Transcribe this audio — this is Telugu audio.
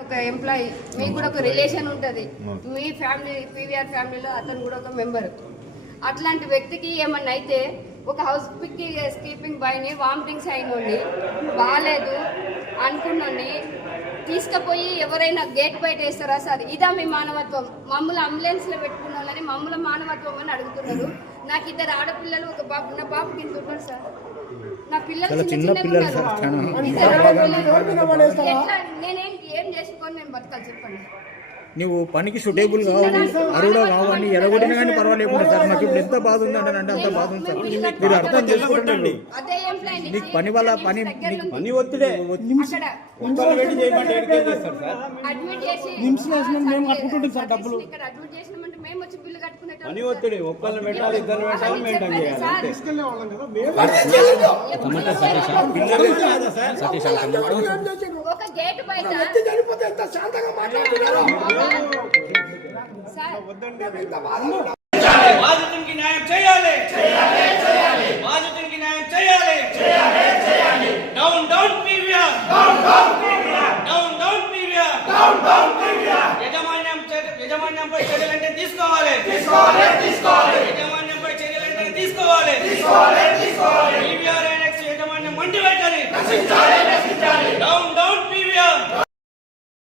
ఒక ఎంప్లాయీ మీకు కూడా ఒక రిలేషన్ ఉంటుంది, మీ ఫ్యామిలీ పీవీఆర్ ఫ్యామిలీలో అతను కూడా ఒక మెంబర్. అట్లాంటి వ్యక్తికి ఏమన్నా అయితే ఒక హౌస్ కీపింగ్ బాయ్ని వామిటింగ్స్ అయినోండి బాగాలేదు అనుకున్నోండి తీసుకుపోయి ఎవరైనా గేట్ బయట వేస్తారా సార్? ఇదా మీ మానవత్వం? మమ్మల్ని అంబులెన్స్లో పెట్టుకున్న వాళ్ళని మమ్మల్ని మానవత్వం అని అడుగుతున్నారు. నాకు 2 ఆడపిల్లలు, ఒక బాబు. నా బాబుకి ఇంత ఉన్నారు సార్. నా పిల్లలు చిన్న పిల్లలు నేనేం ఏం చేసుకొని నేను బతకాలి చెప్పండి? నువ్వు పనికి సూటేబుల్ కావాలి, అరువులో కావాలి, ఎడగొట్టినా కానీ పర్వాలేకుండా సార్. నాకు ఇప్పుడు ఎంత బాధ ఉంది అంటే అంత బాధ ఉంది సార్. మీరు అర్థం చేసుకోండి. నీకు పని వల్ల పని ఒత్తిడే మేము కట్టుకుంటుంటాం సార్ డబ్బులు. పని ఒత్తిడి ఒక్కళ్ళు పెట్టాలి, 2 పెట్టాలి, మెయింటైన్ చేయాలి. ఒక గేట్ బయట బాధితునికి న్యాయం చేయాలి, బాధితునికి న్యాయం చేయాలి. Down down PVR, down down PVR. యజమాన్యంపై చర్యలంటే తీసుకోవాలి, యజమాన్యంపై చర్యలంటే తీసుకోవాలి. పీవీఆర్ ఐనెక్స్ యజమాన్యం మండి పెట్టాలి. Down down